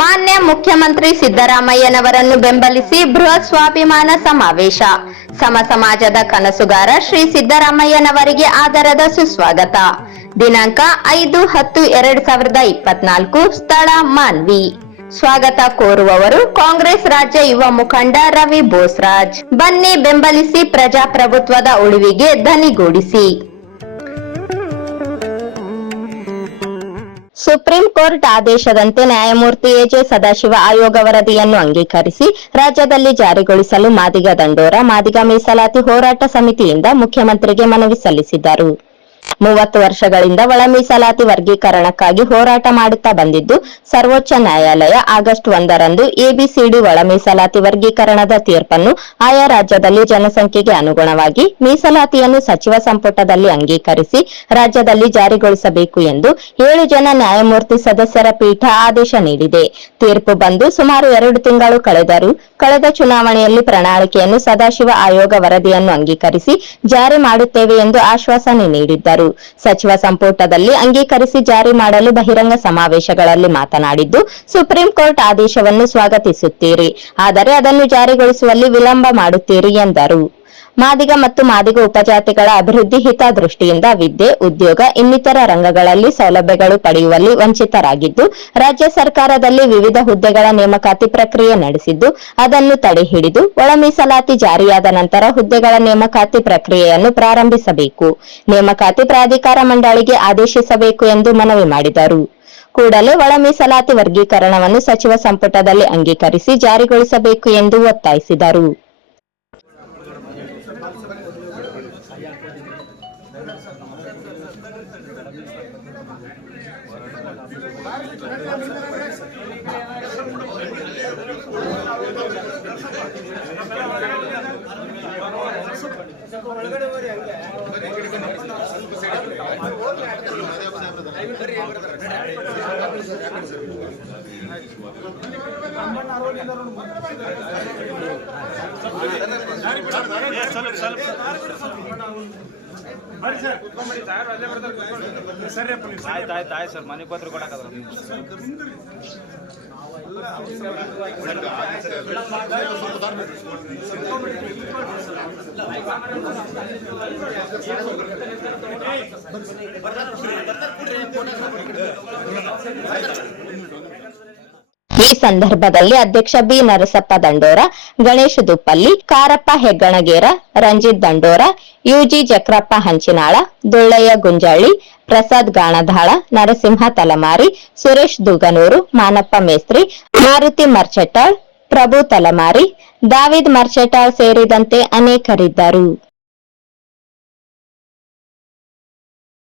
ಮಾನ್ಯ ಮುಖ್ಯಮಂತ್ರಿ ಸಿದ್ದರಾಮಯ್ಯನವರನ್ನು ಬೆಂಬಲಿಸಿ ಬೃಹತ್ ಸ್ವಾಭಿಮಾನ ಸಮಾವೇಶ. ಸಮಾಜದ ಕನಸುಗಾರ ಶ್ರೀ ಸಿದ್ದರಾಮಯ್ಯನವರಿಗೆ ಆದರದ ಸುಸ್ವಾಗತ. ದಿನಾಂಕ 5-10-2024. ಸ್ಥಳ ಮಾನ್ವಿ. ಸ್ವಾಗತ ಕೋರುವವರು ಕಾಂಗ್ರೆಸ್ ರಾಜ್ಯ ಯುವ ಮುಖಂಡ ರವಿ ಬೋಸ್ರಾಜ್. ಬನ್ನಿ ಬೆಂಬಲಿಸಿ ಪ್ರಜಾಪ್ರಭುತ್ವದ ಉಳಿವಿಗೆ ಧನಿಗೂಡಿಸಿ. ಸುಪ್ರೀಂ ಕೋರ್ಟ್ ಆದೇಶದಂತೆ ನ್ಯಾಯಮೂರ್ತಿ ಎಜೆ ಸದಾಶಿವ ಆಯೋಗ ವರದಿಯನ್ನು ಅಂಗೀಕರಿಸಿ ರಾಜ್ಯದಲ್ಲಿ ಜಾರಿಗೊಳಿಸಲು ಮಾದಿಗ ದಂಡೋರ ಮಾದಿಗ ಮೀಸಲಾತಿ ಹೋರಾಟ ಸಮಿತಿಯಿಂದ ಮುಖ್ಯಮಂತ್ರಿಗೆ ಮನವಿ ಸಲ್ಲಿಸಿದರು. 30 ವರ್ಷಗಳಿಂದ ಒಳ ಮೀಸಲಾತಿ ವರ್ಗೀಕರಣಕ್ಕಾಗಿ ಹೋರಾಟ ಮಾಡುತ್ತಾ ಬಂದಿದ್ದು, ಸರ್ವೋಚ್ಚ ನ್ಯಾಯಾಲಯ ಆಗಸ್ಟ್ 1ರಂದು ಎಬಿಸಿಡಿ ಒಳ ಮೀಸಲಾತಿ ವರ್ಗೀಕರಣದ ತೀರ್ಪನ್ನು ಆಯಾ ರಾಜ್ಯದಲ್ಲಿ ಜನಸಂಖ್ಯೆಗೆ ಅನುಗುಣವಾಗಿ ಮೀಸಲಾತಿಯನ್ನು ಸಚಿವ ಸಂಪುಟದಲ್ಲಿ ಅಂಗೀಕರಿಸಿ ರಾಜ್ಯದಲ್ಲಿ ಜಾರಿಗೊಳಿಸಬೇಕು ಎಂದು 7 ಜನ ನ್ಯಾಯಮೂರ್ತಿ ಸದಸ್ಯರ ಪೀಠ ಆದೇಶ ನೀಡಿದೆ. ತೀರ್ಪು ಬಂದು ಸುಮಾರು 2 ತಿಂಗಳು ಕಳೆದರೂ ಕಳೆದ ಚುನಾವಣೆಯಲ್ಲಿ ಪ್ರಣಾಳಿಕೆಯನ್ನು ಸದಾಶಿವ ಆಯೋಗ ವರದಿಯನ್ನು ಅಂಗೀಕರಿಸಿ ಜಾರಿ ಮಾಡುತ್ತೇವೆ ಎಂದು ಆಶ್ವಾಸನೆ ನೀಡಿದ್ದರು. ಸಚಿವ ಸಂಪುಟದಲ್ಲಿ ಅಂಗೀಕರಿಸಿ ಜಾರಿ ಮಾಡಲು ಬಹಿರಂಗ ಸಮಾವೇಶಗಳಲ್ಲಿ ಮಾತನಾಡಿದ್ದು, ಸುಪ್ರೀಂ ಕೋರ್ಟ್ ಆದೇಶವನ್ನು ಸ್ವಾಗತಿಸುತ್ತೀರಿ, ಆದರೆ ಅದನ್ನು ಜಾರಿಗೊಳಿಸುವಲ್ಲಿ ವಿಳಂಬ ಮಾಡುತ್ತೀರಿ ಎಂದರು. ಮಾದಿಗ ಮತ್ತು ಮಾದಿಗ ಉಪಜಾತಿಗಳ ಅಭಿವೃದ್ಧಿ ಹಿತದೃಷ್ಟಿಯಿಂದ ವಿದ್ಯೆ, ಉದ್ಯೋಗ ಇನ್ನಿತರ ರಂಗಗಳಲ್ಲಿ ಸೌಲಭ್ಯಗಳು ಪಡೆಯುವಲ್ಲಿ ವಂಚಿತರಾಗಿದ್ದು, ರಾಜ್ಯ ಸರ್ಕಾರದಲ್ಲಿ ವಿವಿಧ ಹುದ್ದೆಗಳ ನೇಮಕಾತಿ ಪ್ರಕ್ರಿಯೆ ನಡೆಸಿದ್ದು, ಅದನ್ನು ತಡೆ ಹಿಡಿದು ಒಳ ಮೀಸಲಾತಿ ಜಾರಿಯಾದ ನಂತರ ಹುದ್ದೆಗಳ ನೇಮಕಾತಿ ಪ್ರಕ್ರಿಯೆಯನ್ನು ಪ್ರಾರಂಭಿಸಬೇಕು, ನೇಮಕಾತಿ ಪ್ರಾಧಿಕಾರ ಮಂಡಳಿಗೆ ಆದೇಶಿಸಬೇಕು ಎಂದು ಮನವಿ ಮಾಡಿದರು. ಕೂಡಲೇ ಒಳ ಮೀಸಲಾತಿ ವರ್ಗೀಕರಣವನ್ನು ಸಚಿವ ಸಂಪುಟದಲ್ಲಿ ಅಂಗೀಕರಿಸಿ ಜಾರಿಗೊಳಿಸಬೇಕು ಎಂದು ಒತ್ತಾಯಿಸಿದರು. ಸರ್ ಮನೆ ಪತ್ರ ಕೊಡಕ್ಕಾದ್ರ ಈ ಸಂದರ್ಭದಲ್ಲಿ ಅಧ್ಯಕ್ಷ ಬಿ ನರಸಪ್ಪ ದಂಡೋರ, ಗಣೇಶ್ ದುಪ್ಪಲ್ಲಿ, ಕಾರಪ್ಪ ಹೆಗ್ಗಣಗೇರ, ರಂಜಿತ್ ದಂಡೋರ, ಯುಜಿ ಜಕ್ರಪ್ಪ ಹಂಚಿನಾಳ, ದುಳ್ಳಯ್ಯ ಗುಂಜಾಳಿ, ಪ್ರಸಾದ್ ಗಾಣಧಾಳ, ನರಸಿಂಹ ತಲಮಾರಿ, ಸುರೇಶ್ ದುಗನೂರು, ಮಾನಪ್ಪ ಮೇಸ್ತ್ರಿ, ಮಾರುತಿ ಮರ್ಚಟಾಳ್, ಪ್ರಭು ತಲಮಾರಿ, ದಾವಿದ್ ಮರ್ಚಟಾಳ್ ಸೇರಿದಂತೆ ಅನೇಕರಿದ್ದರು.